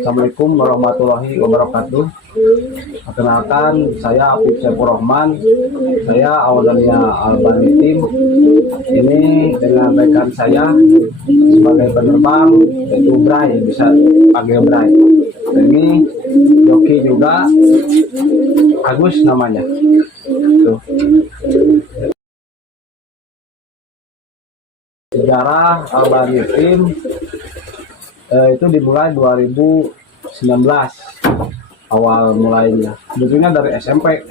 Assalamualaikum warahmatullahi wabarakatuh. Perkenalkan, saya Apip Saifur Rahman. Saya awalnya Albani Tim. Ini dengan rekan saya sebagai penerbang, yaitu Bray, bisa panggil Bray. Ini joki juga, Agus namanya. Tuh. Sejarah Albani Tim itu dimulai 2019 awal mulainya. Sebetulnya dari SMP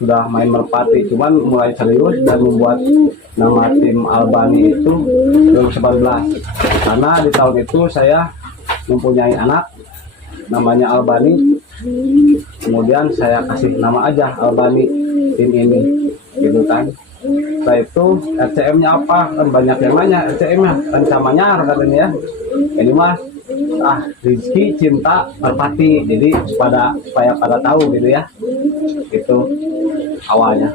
sudah main merpati, cuman mulai serius dan membuat nama tim Albani itu 2019 karena di tahun itu saya mempunyai anak namanya Albani, kemudian saya kasih nama aja Albani tim ini gitu kan. Setelah itu RCM-nya apa? Kan banyak yang nanya RCM-nya, kan Camanyar katanya ya. Ini mas, Rizky cinta merpati, jadi supaya pada tahu gitu ya. Itu awalnya.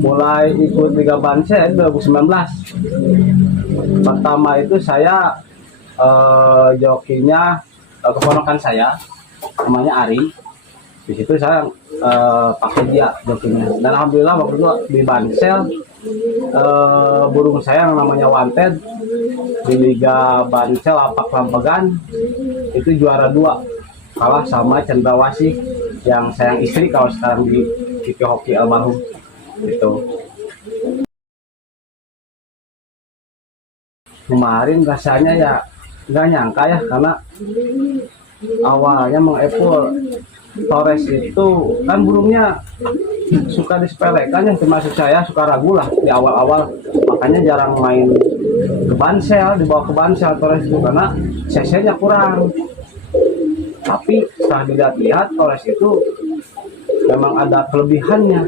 Mulai ikut Liga Bansel 2019. Pertama itu saya jokinya keponakan saya, namanya Ari. Di situ saya pakai dia jokinya, dan alhamdulillah waktu itu di Bansel burung saya yang namanya Wanted di Liga Bansel Apak Lampegan itu juara 2, kalah sama Cendrawasih yang sayang istri kalau sekarang di Kiki Hoki almarhum itu. Kemarin rasanya ya nggak nyangka ya, karena awalnya mengepul Torres itu kan burungnya suka disepelekan ya, termasuk saya suka ragu lah di awal-awal, makanya jarang main ke Bansel, dibawa ke Bansel Torres itu karena cc-nya kurang. Tapi setelah dilihat-lihat Torres itu memang ada kelebihannya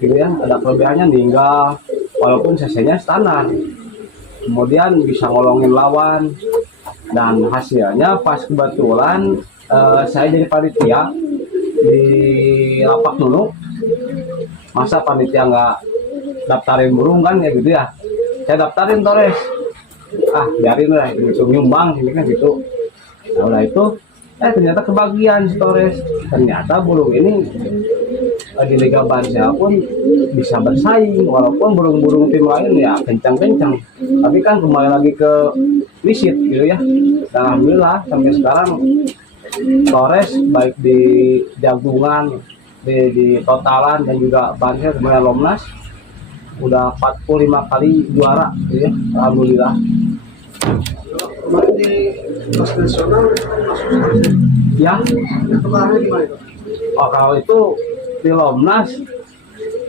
gitu ya, ada kelebihannya ninggal walaupun cc-nya standar, kemudian bisa ngolongin lawan. Dan hasilnya pas kebetulan saya jadi panitia di lapak dulu, masa panitia nggak daftarin burung kan ya gitu ya, saya daftarin Torres, biarin lah itu nyumbang ini kan gitu. Nah udah itu ternyata kebagian si Torres, ternyata burung ini di Liga Bansel pun bisa bersaing walaupun burung-burung tim lain ya kencang-kencang, tapi kan kembali lagi ke visit gitu ya. Dan alhamdulillah sampai sekarang Torres baik di jagungan, di totalan dan juga Bansel sebenarnya Lomnas udah 45 kali juara gitu ya, alhamdulillah. Kemarin di kelas nasional Ya, kemarin gimana itu? kalau itu di Lomnas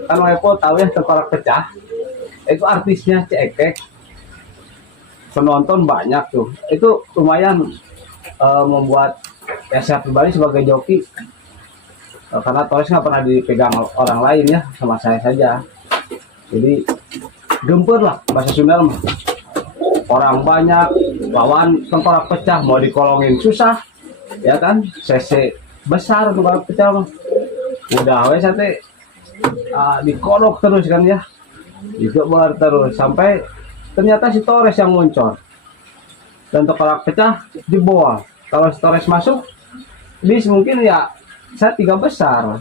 kan Lepo tahu ya, tengkorak pecah itu artisnya Cekek, penonton banyak tuh, itu lumayan membuat ya saya pribadi sebagai joki, karena Torres nggak pernah dipegang orang lain ya, sama saya saja, jadi gempur lah bahasa Sunda mah. Orang banyak, lawan tengkorak pecah mau dikolongin susah ya kan, cc besar tengkorak pecah mah udah wes sate dikolok terus kan ya, dicoba terus sampai ternyata si Torres yang muncul dan tengkorak pecah dibawa. Kalau si Torres masuk bis mungkin ya saya 3 besar.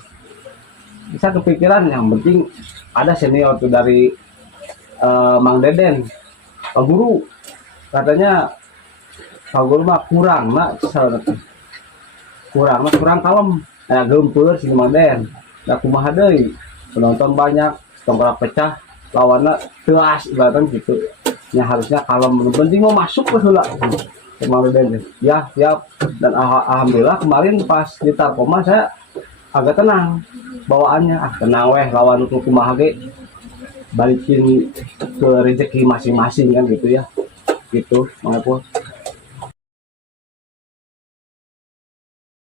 Bisa kepikiran yang penting ada senior tuh dari Mang Deden, Pak Guru, katanya Pak Guru mah kurang kalem, ya gempur si Mang Deden. Nah kumaha deui, penonton banyak, tengkorak pecah, lawannya telas ibaratnya gitu. Ya harusnya kalem, penting mau masuk ke heula. Mang Deden ya siap. Dan alhamdulillah kemarin pas di Tarkoma saya agak tenang bawaannya, tenang weh, lawan kumaha ge balikin ke rezeki masing-masing kan gitu ya, gitu Mang Epul.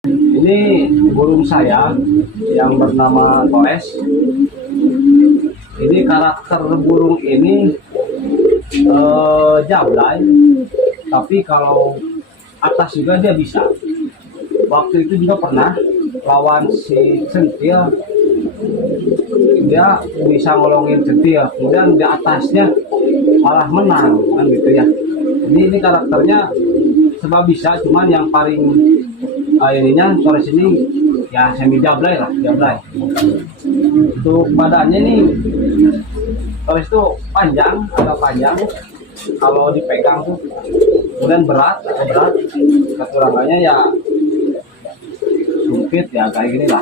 Ini burung saya yang bernama Torres. Ini karakter burung ini jablay, tapi kalau atas juga dia bisa. Waktu itu juga pernah lawan si centil, dia bisa ngolongin centil, kemudian di atasnya malah menang kan gitu ya. Ini karakternya sebab bisa, cuman yang paling ininya Torres ini ya semi jablay lah, jablay. Untuk badannya nih Torres itu panjang, agak panjang. Kalau dipegang tuh kemudian berat, agak berat. Kekurangannya ya sumpit ya kayak gini lah.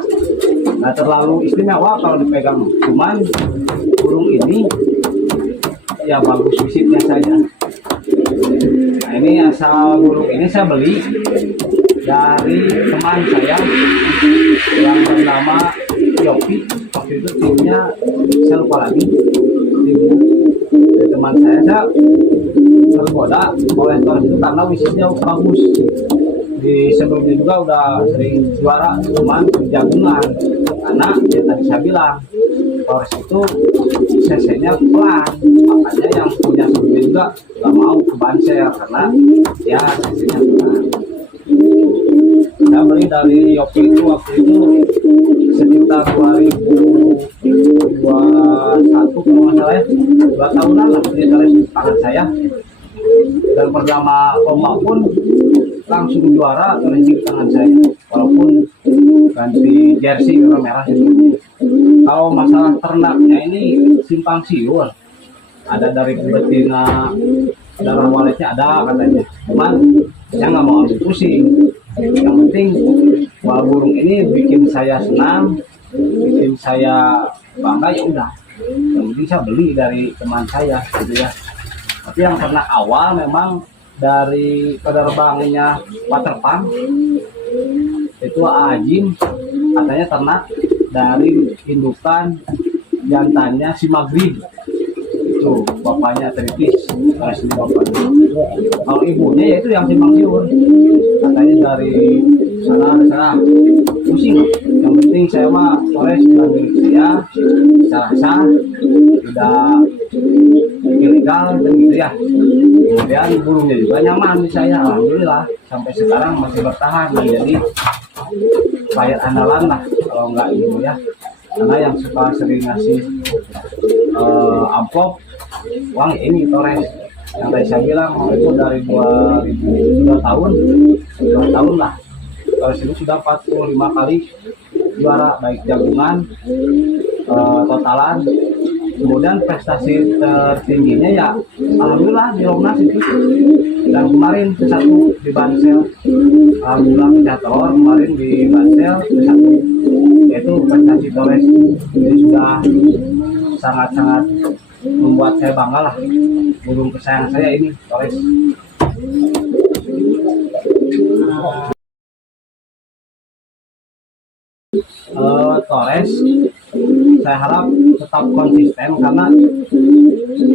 Nah, terlalu istimewa kalau dipegang. Cuman burung ini ya bagus fisiknya saja. Nah, ini asal burung ini saya beli dari teman saya yang bernama Yopi. Waktu itu timnya saya lupa lagi, tim dari teman saya tergoda oleh Torres itu karena fisiknya bagus. Di sebelumnya juga udah sering juara, cuman jagungan karena ya tadi saya bilang Torres itu cc-nya pelan, makanya yang punya sebelumnya juga nggak mau ke Bansel karena ya cc-nya pelan. Saya beli dari Yopi itu waktu itu sekitar 2021 kalau nggak salah ya, 2 tahunan lah di tangan saya. Dan pertama lomba pun langsung juara Torres di tangan saya, walaupun ganti jersey warna merah itu. Kalau masalah ternaknya ini simpang siur, ada dari betina darah waletnya ada katanya, cuman saya nggak mau ambil pusing. Yang penting wah burung ini bikin saya senang, bikin saya bangga, ya udah. Yang penting saya beli dari teman saya gitu ya. Tapi yang ternak awal memang dari penerbangannya Waterpan itu Ajim, katanya ternak dari indukan jantannya si Maghrib. Itu bapaknya Tritis, Torres ini bapaknya. Kalau ibunya yaitu yang simpang siur, katanya dari sana pusing. Yang penting saya mah Torres sudah milik saya secara sah, tidak ilegal dan gitu ya. Kemudian burungnya juga nyaman di saya, alhamdulillah sampai sekarang masih bertahan menjadi klien andalan lah kalau nggak ini ya. Karena yang suka sering ngasih amplop uang ini Torres, yang tadi saya bilang itu dari 2 tahun lah. Torres ini sudah 45 kali juara baik jagungan totalan. Kemudian prestasi tertingginya ya alhamdulillah di Lomnas itu, dan kemarin ke-1 di Bansel, alhamdulillah pecah telur kemarin di Bansel ke-1. Yaitu prestasi Torres ini sudah sangat-sangat membuat saya bangga lah. Burung kesayangan saya ini Torres. Torres saya harap tetap konsisten karena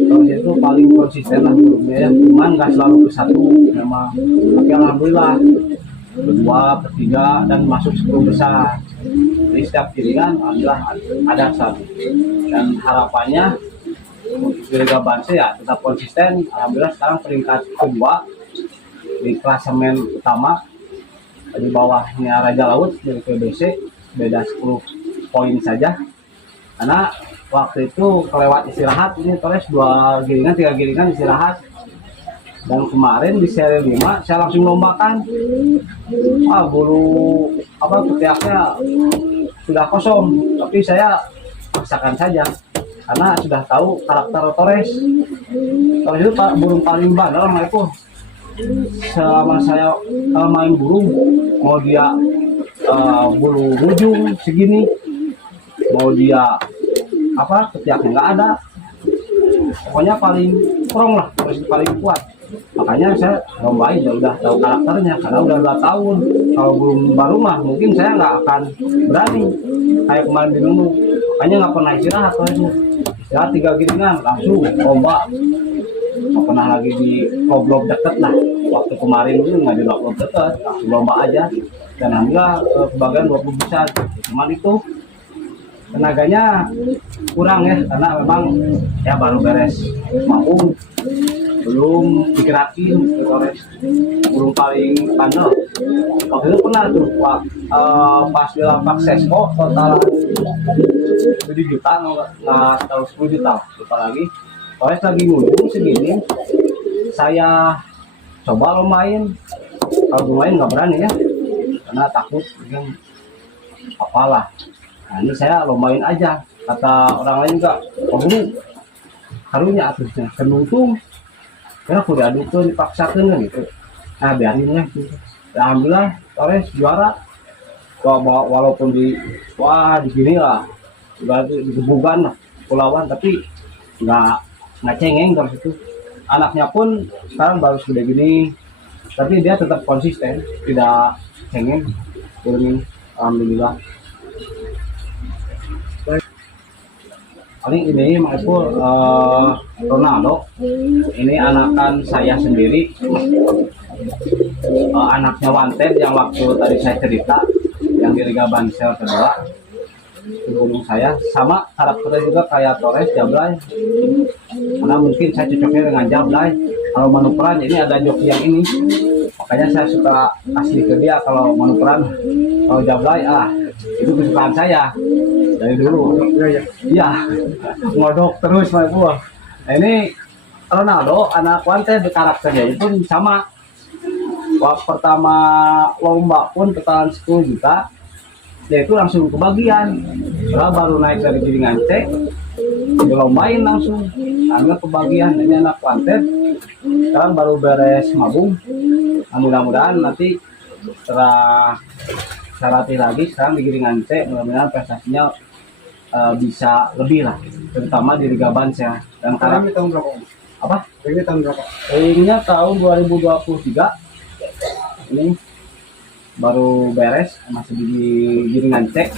Torres itu paling konsisten lah burungnya ya. Cuman nggak selalu ke-1 memang, tapi alhamdulillah kedua, ketiga dan masuk 10 besar. Di setiap giringan alhamdulillah ada 1. Dan harapannya untuk Liga Bansel ya tetap konsisten. Alhamdulillah sekarang peringkat kedua di klasemen utama, di bawahnya Raja Laut dari PBC, beda 10 poin saja. Karena waktu itu kelewat istirahat, ini Torres 2 giringan 3 giringan istirahat. Dan kemarin di seri 5 saya langsung lombakan, bulu ketiaknya sudah kosong, tapi saya paksakan saja karena sudah tahu karakter Torres. Torres itu burung paling bandel itu. Selama saya main burung, mau dia bulu ujung segini, mau dia ketiaknya nggak ada, pokoknya paling strong lah, Torres paling kuat. Makanya saya lombain ya udah tahu karakternya, karena udah 2 tahun. Kalau belum baru mah mungkin saya nggak akan berani kayak kemarin di Nunu. Makanya nggak pernah istirahat Torresnya. Istirahat 3 giringan langsung lomba. Nggak pernah lagi di lob deket lah. Waktu kemarin itu nggak di lob deket, langsung lomba aja. dan alhamdulillah kebagian 20 besar. Cuman itu tenaganya kurang ya, karena memang ya baru beres mabung, belum digerakin ke Torres, belum paling bandel. Waktu itu pernah tuh Pak, pas di lapak Sesko total 7 juta, nggak tahu 10 juta, lupa lagi. Torres lagi ngunjung segini, saya coba lo main, kalau gue main nggak berani ya, karena takut mungkin apalah. Nah ini saya lombain aja, kata orang lain juga, dulu karunya atusnya kenuntung, ya aku diaduk tuh dipaksakan kan gitu. Nah biarin ya gitu. Alhamdulillah Torres juara, walaupun di sini lah, juga digebukan lah pulauan, tapi nggak cengeng Torres itu. Anaknya pun sekarang baru segede gini, tapi dia tetap konsisten, tidak cengeng. Ini alhamdulillah. Paling ini Mang Ipul, Ronaldo ini anakan saya sendiri, anaknya Wanted yang waktu tadi saya cerita yang di Liga Bansel kedua gunung saya, sama karakternya juga kayak Torres, Jablay, karena mungkin saya cocoknya dengan Jablay. Kalau manuperan ini ada joki yang ini, makanya saya suka kasih ke dia kalau manuperan. Kalau Jablay itu kesukaan saya dari dulu. Iya, ngodok terus Pak Buah. Nah, ini Ronaldo anak Wanted, karakternya itu sama. Waktu pertama lomba pun totalan 10 juta, dia itu langsung kebagian. Setelah baru naik dari giringan C, dilombain langsung, anggap kebagian. Ini anak Wanted, sekarang baru beres mabung. Nah, mudah-mudahan nanti setelah saya latih lagi sekarang di giringan C, mudah-mudahan prestasinya bisa lebih lah, terutama di Liga Bansel. Dan Sekarang ini tahun berapa? apa? Ini tahun berapa? Ini tahun 2023. Ini baru beres, masih di giringan cek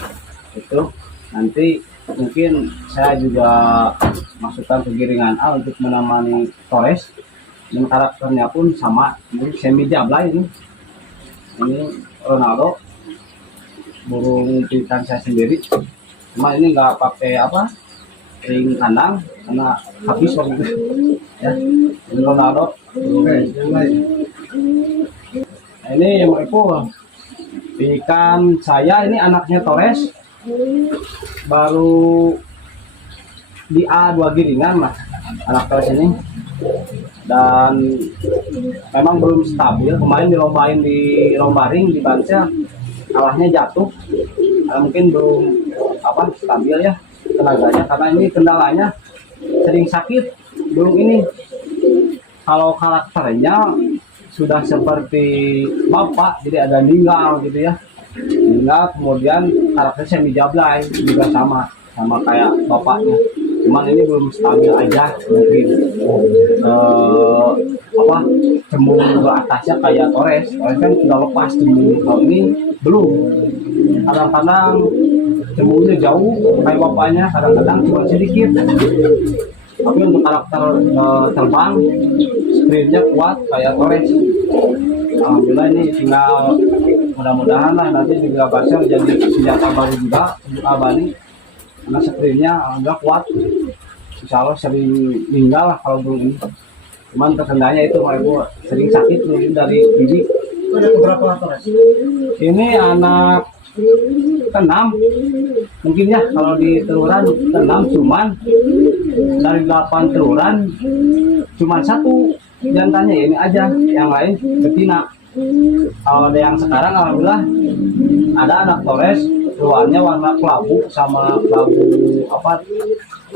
itu. Nanti mungkin saya juga masukkan ke giringan A untuk menemani Torres, dan karakternya pun sama, ini semi Jablay ini Ronaldo, burung pikan saya sendiri. Cuma ini nggak pakai ring kandang karena habis waktu itu ya. Ini Ronaldo. Oke, yang lain. Nah, ini yang itu ikan saya, ini anaknya Torres, baru di A2 giringan lah anak Torres ini, dan memang belum stabil. Kemarin dilombain di lomba ring di Bansel, kalahnya jatuh, karena mungkin belum stabil ya tenaganya, karena ini kendalanya sering sakit. Belum ini, kalau karakternya sudah seperti bapak, jadi ada ninggal gitu ya, ninggal, kemudian karakternya semi Jablay juga sama kayak bapaknya, cuman ini belum stabil aja. Mungkin cembung ke atasnya kayak Torres kan sudah lepas cembung, kalau ini belum. Kadang-kadang cembungnya jauh kayak bapaknya, kadang-kadang cuma sedikit. Tapi untuk karakter terbang, sprintnya kuat kayak Torres. Alhamdulillah, ini tinggal mudah-mudahan lah nanti juga Bansel jadi senjata baru juga untuk Abani, karena sprintnya alhamdulillah kuat. Insya Allah sering meninggal lah kalau belum ini. Cuman terkendalanya itu Pak Ibu, sering sakit mungkin dari bibit. Itu ada beberapa Torres? Ini anak ke-6 mungkin ya, kalau di teluran ke-6, cuman dari 8 teluran cuman 1 jantannya ini aja, yang lain betina. Kalau ada yang sekarang alhamdulillah ada anak Torres, luarnya warna kelabu sama kelabu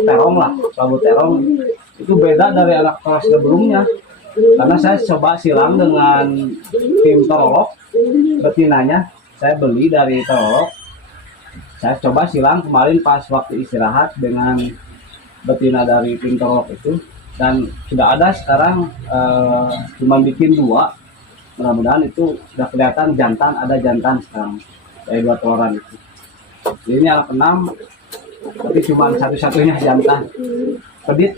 terong lah, kelabu terong. Itu beda dari anak Torres sebelumnya, karena saya coba silang dengan tim Torolok, betinanya saya beli dari Torolok. Saya coba silang kemarin pas waktu istirahat dengan betina dari tim Torolok itu, dan sudah ada sekarang, cuma bikin 2. Mudah-mudahan itu sudah kelihatan jantan, ada jantan sekarang dari 2 teloran itu. Jadi ini anak 6, tapi cuma satu-satunya jantan. Pedit,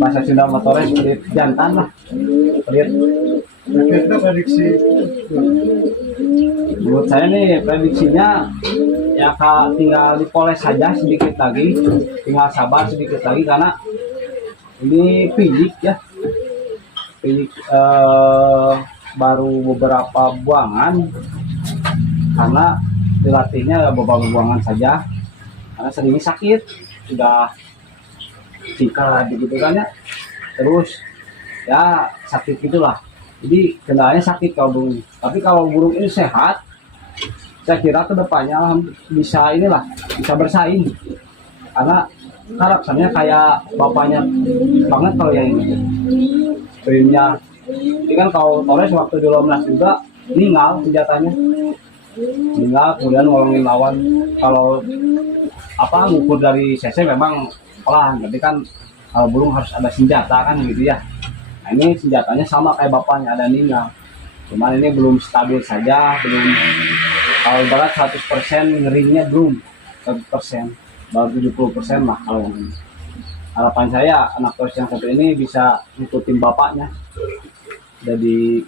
bahasa Sunda Torres pedit jantan lah, pedit. Kita prediksi Menurut saya nih prediksinya ya tinggal dipoles saja sedikit lagi, tinggal sabar sedikit lagi karena ini pilik ya, pilik baru beberapa buangan karena dilatihnya beberapa buangan saja karena seringnya sakit sudah singkat begitu kan ya, terus ya sakit gitulah. Jadi kendalanya sakit kalau burung. Tapi kalau burung ini sehat, saya kira kedepannya bisa inilah, bisa bersaing. Karena karakternya kayak bapaknya banget kalau yang ini. Primnya. Jadi kan kalau Torres waktu di Lomnas juga ninggal senjatanya. Ninggal kemudian nolongin lawan. Kalau apa ngukur dari CC memang pelan, tapi kan kalau burung harus ada senjata kan gitu ya. Nah, ini senjatanya sama kayak bapaknya, ada ninggal. Cuman ini belum stabil saja, belum kalau berat 100% ngeringnya belum 100%, baru 70% lah kalau yang ini. Harapan saya anak Torres yang satu ini bisa ngikutin bapaknya, jadi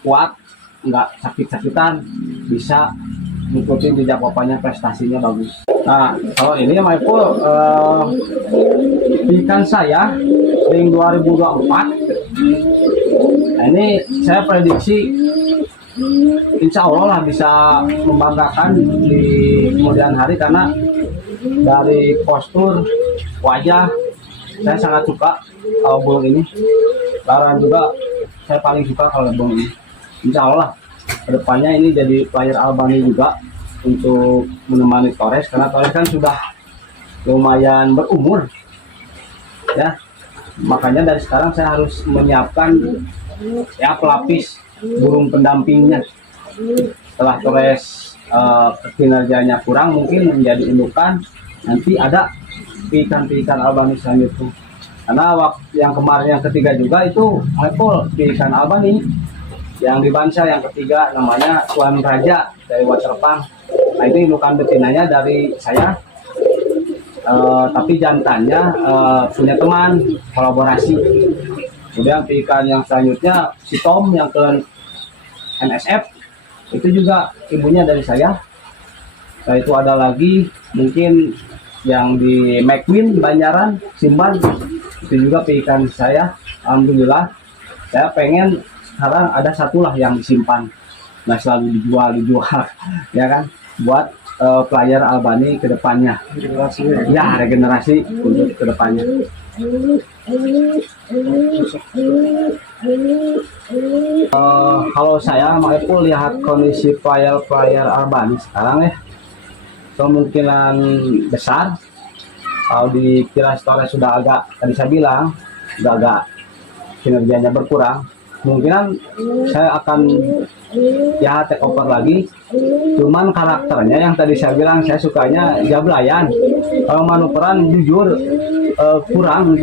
kuat, nggak sakit-sakitan, bisa ngikutin jejak bapaknya, prestasinya bagus. Nah kalau ini Maipul ikan saya ring 2024. Nah, ini saya prediksi insya Allah lah bisa membanggakan di kemudian hari karena dari postur wajah saya sangat suka kalau burung ini. Laran juga saya paling suka kalau burung ini. Insya Allah kedepannya ini jadi player Albany juga untuk menemani Torres karena Torres kan sudah lumayan berumur ya. Makanya dari sekarang saya harus menyiapkan ya pelapis burung pendampingnya. Setelah Torres kinerjanya kurang mungkin menjadi indukan, nanti ada ikan-ikan Albany selanjutnya. Karena waktu yang kemarin yang ketiga juga itu Michael ikan Albany yang di Bansa yang ketiga namanya Tuan Raja dari Waterpang. Nah itu indukan betinanya dari saya. Tapi jantannya punya teman kolaborasi. Kemudian ikan yang selanjutnya si Tom yang ke NSF itu juga ibunya dari saya. Nah itu ada lagi mungkin yang di McQueen Banjaran Simban itu juga ikan saya. Alhamdulillah saya pengen sekarang ada satulah yang disimpan, nah selalu dijual ya kan, buat player Albany kedepannya, ya regenerasi untuk kedepannya. Kalau saya mau lihat kondisi player Albany sekarang ya, kemungkinan besar kalau dikira Torres sudah agak, tadi saya bilang sudah agak kinerjanya berkurang, kemungkinan saya akan ya take over lagi. Cuman karakternya yang tadi saya bilang saya sukanya jablayan. Kalau manuveran jujur kurang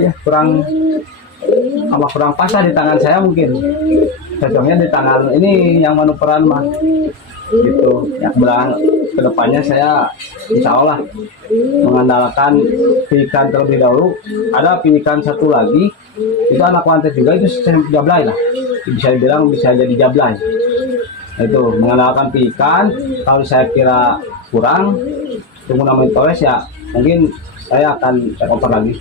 pas di tangan saya, mungkin cocoknya di tangan ini yang manuveran mah gitu. Yang bilang kedepannya saya insya Allah mengandalkan pikan terlebih dahulu. Ada pikan satu lagi itu anak wanted juga, itu jablay lah, bisa dibilang bisa jadi jablay. Itu mengandalkan pikan. Kalau saya kira kurang tunggu namanya Torres ya, mungkin saya akan take over lagi.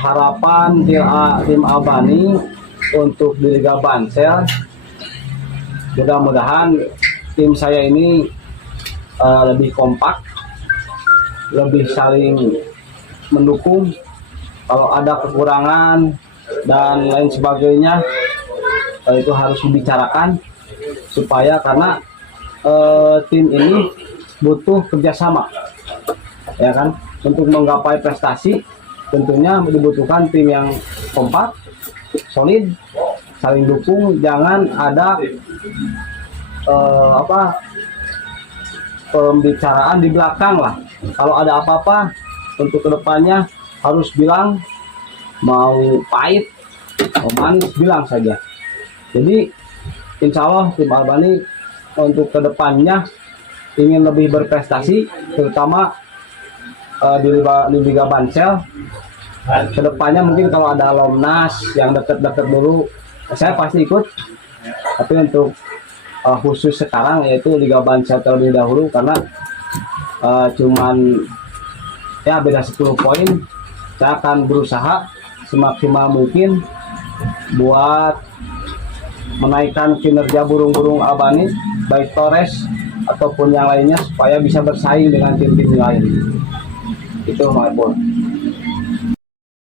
Harapan tim Albany untuk di Liga Bansel, mudah-mudahan tim saya ini lebih kompak, lebih saling mendukung. Kalau ada kekurangan dan lain sebagainya itu harus dibicarakan supaya, karena tim ini butuh kerjasama ya kan, untuk menggapai prestasi. Tentunya dibutuhkan tim yang kompak, solid, saling dukung. Jangan ada pembicaraan di belakang lah. Kalau ada apa-apa untuk kedepannya harus bilang, mau pahit mau manis bilang saja. Jadi insya Allah tim Albany untuk kedepannya ingin lebih berprestasi, terutama di Liga Bansel. Kedepannya mungkin kalau ada Lomnas yang deket-deket dulu, saya pasti ikut. Tapi untuk khusus sekarang yaitu Liga Banser terlebih dahulu karena cuman ya beda 10 poin. Saya akan berusaha semaksimal mungkin buat menaikkan kinerja burung-burung Albani baik Torres ataupun yang lainnya supaya bisa bersaing dengan tim-tim lain. Itu Mang Epul.